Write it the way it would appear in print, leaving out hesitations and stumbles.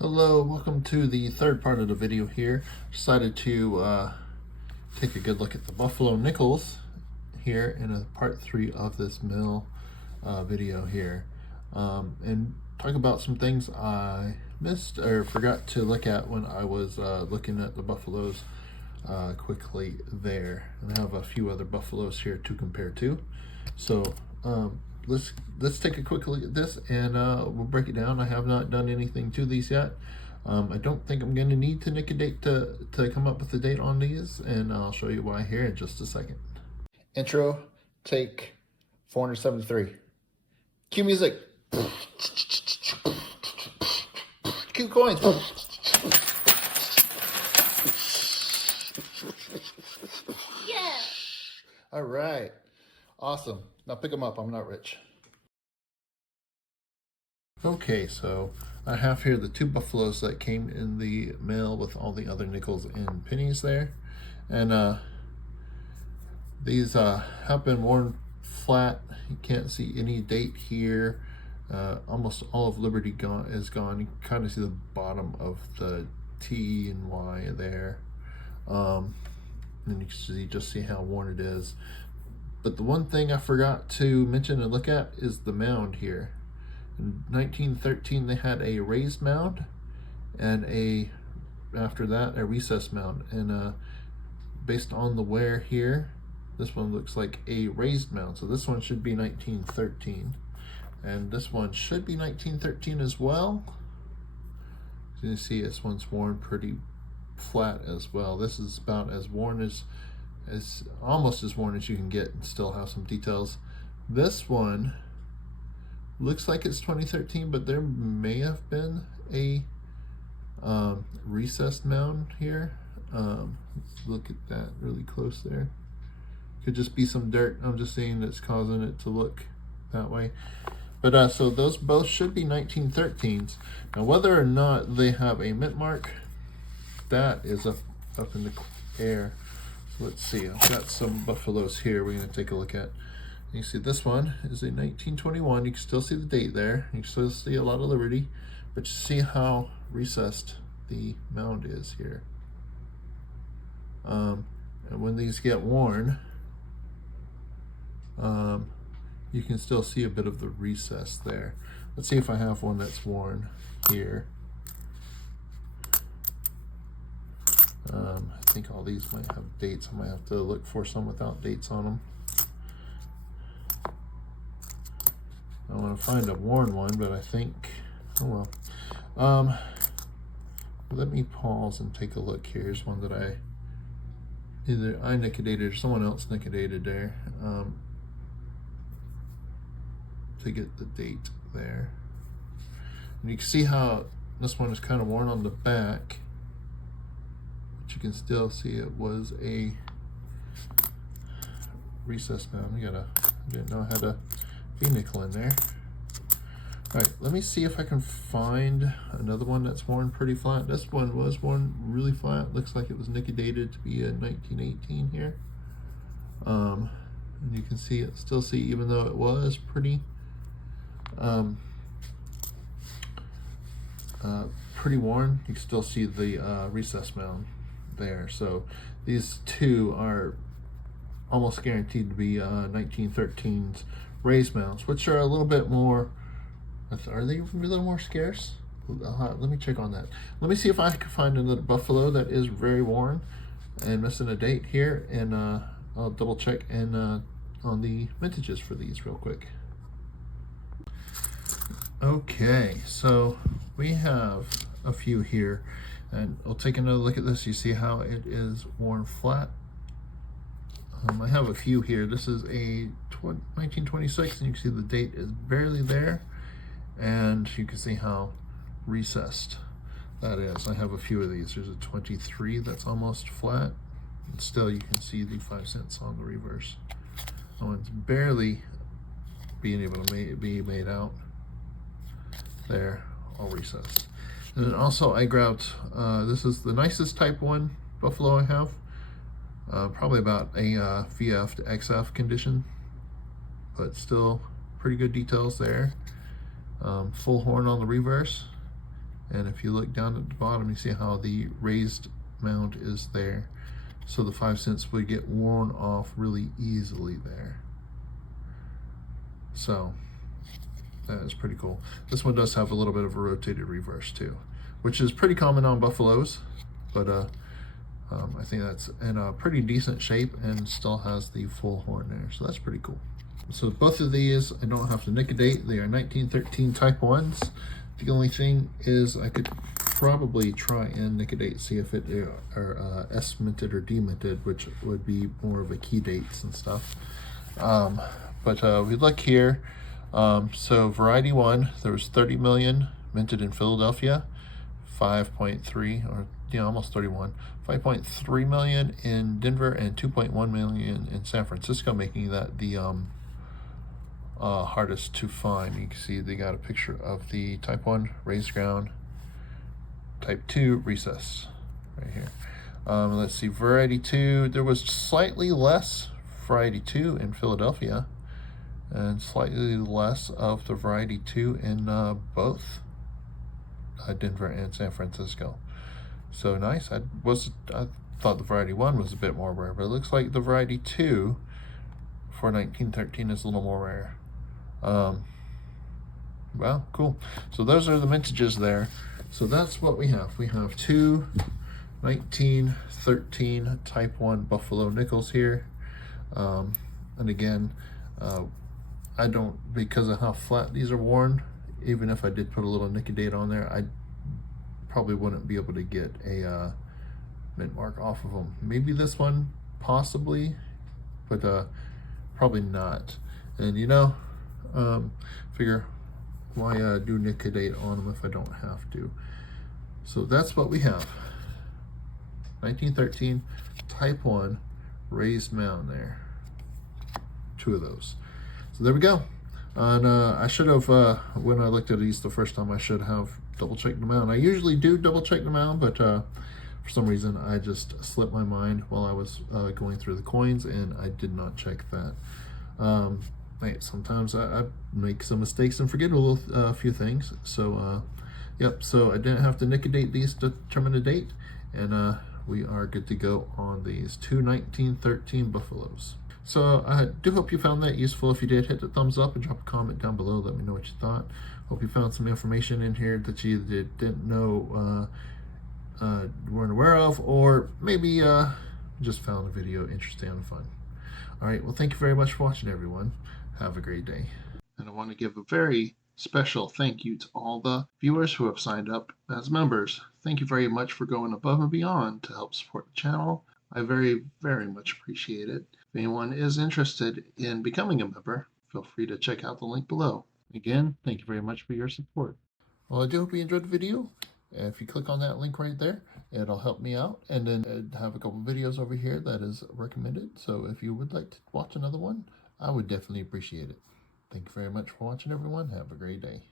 Hello, welcome to the third part of the video here. Decided to take a good look at the Buffalo Nickels here in a part 3 of this mill video here, and talk about some things I missed or forgot to look at when I was looking at the Buffaloes quickly there. And I have a few other Buffaloes here to compare to. So let's take a quick look at this and we'll break it down. I have not done anything to these yet. I don't think I'm going to need to nick a date to come up with a date on these, and I'll show you why here in just a second. Intro, take 473. Cue music. Cue coins. Yeah. All right. Awesome. Now pick them up. I'm not rich. Okay, so I have here the two Buffaloes that came in the mail with all the other nickels and pennies there. And these have been worn flat. You can't see any date here. Almost all of Liberty is gone. You can kind of see the bottom of the T and Y there. And you can just see how worn it is. But the one thing I forgot to mention and look at is the mound here. In 1913, they had a raised mound, and after that, a recessed mound. And based on the wear here, this one looks like a raised mound. So this one should be 1913, and this one should be 1913 as well. As you can see, this one's worn pretty flat as well. This is about as worn as almost as worn as you can get, and still have some details. This one looks like it's 2013, but there may have been a recessed mound here. Let's look at that really close there. Could just be some dirt. I'm just saying that's causing it to look that way. But so those both should be 1913s. Now whether or not they have a mint mark, that is up in the air. So let's see. I've got some Buffaloes here we're going to take a look at. You see this one is a 1921. You can still see the date there. You can still see a lot of Liberty, but you see how recessed the mound is here. And when these get worn, you can still see a bit of the recess there. Let's see if I have one that's worn here. I think all these might have dates. I might have to look for some without dates on them. I want to find a worn one, but I think, oh well. Let me pause and take a look here. Here's one that either I nickedated or someone else nickedated there, to get the date there. And you can see how this one is kind of worn on the back, but you can still see it was a recessed mound. I didn't know how to V-nickel in there. All right, let me see if I can find another one that's worn pretty flat. This one was worn really flat. Looks like it was nickedated to be a 1918 here. And you can see it, still see, even though it was pretty pretty worn, you can still see the recess mound there. So these two are almost guaranteed to be 1913's raised mounds, which are a little bit more, are they a little more scarce? Let me check on that. Let me see if I can find another Buffalo that is very worn and missing a date here, and I'll double check and on the vintages for these real quick. Okay, so we have a few here, and I'll take another look at this. You see how it is worn flat. I have a few here. This is a 1926, and you can see the date is barely there, and you can see how recessed that is. I have a few of these. There's a 23 that's almost flat, and still you can see the 5 cents on the reverse. Oh, it's barely being able to be made out there, all recessed. And then also I grabbed, this is the nicest type 1 Buffalo I have. Probably about a VF to XF condition, but still pretty good details there. Full horn on the reverse, And if you look down at the bottom, you see how the raised mound is there. So the 5 cents would get worn off really easily there. So that is pretty cool. This one does have a little bit of a rotated reverse too, which is pretty common on Buffaloes, but I think that's in a pretty decent shape and still has the full horn there. So that's pretty cool. So both of these, I don't have to nick a date. They are 1913 Type 1s. The only thing is I could probably try and nick a date, see if it are S-minted or D-minted, which would be more of a key dates and stuff. But we look here. So variety 1, there was 30 million minted in Philadelphia, 5.3 or almost 31, 5.3 million in Denver, and 2.1 million in San Francisco, making that the hardest to find. You can see they got a picture of the Type 1 raised ground, Type 2 recess right here. Let's see, variety 2, there was slightly less variety 2 in Philadelphia and slightly less of the variety 2 in both Denver and San Francisco. So nice. I thought the variety 1 was a bit more rare, but it looks like the variety 2 for 1913 is a little more rare. Well, cool. So those are the mintages there. So that's what we have. We have two 1913 Type 1 Buffalo nickels here. And again, I don't, because of how flat these are worn, even if I did put a little nickel date on there, I probably wouldn't be able to get a mint mark off of them. Maybe this one, possibly, but probably not. And figure why do nickel date on them if I don't have to. So that's what we have. 1913 Type 1 raised mound there. Two of those. So there we go. And I should have, when I looked at these the first time, I should have double checked the mound. I usually do double check the mound, but for some reason I just slipped my mind while I was going through the coins, and I did not check that. Sometimes I make some mistakes and forget a few things. So yep, so I didn't have to nickel date these to determine the date, and we are good to go on these two 1913 Buffaloes. So I do hope you found that useful. If you did, hit the thumbs up and drop a comment down below. Let me know what you thought. Hope you found some information in here that you didn't know, weren't aware of, or maybe just found the video interesting and fun. All right, well, thank you very much for watching, everyone. Have a great day. And I want to give a very special thank you to all the viewers who have signed up as members. Thank you very much for going above and beyond to help support the channel. I very, very much appreciate it. If anyone is interested in becoming a member, feel free to check out the link below. Again, thank you very much for your support. Well, I do hope you enjoyed the video. If you click on that link right there, it'll help me out. And then I have a couple videos over here that is recommended. So if you would like to watch another one, I would definitely appreciate it. Thank you very much for watching, everyone. Have a great day.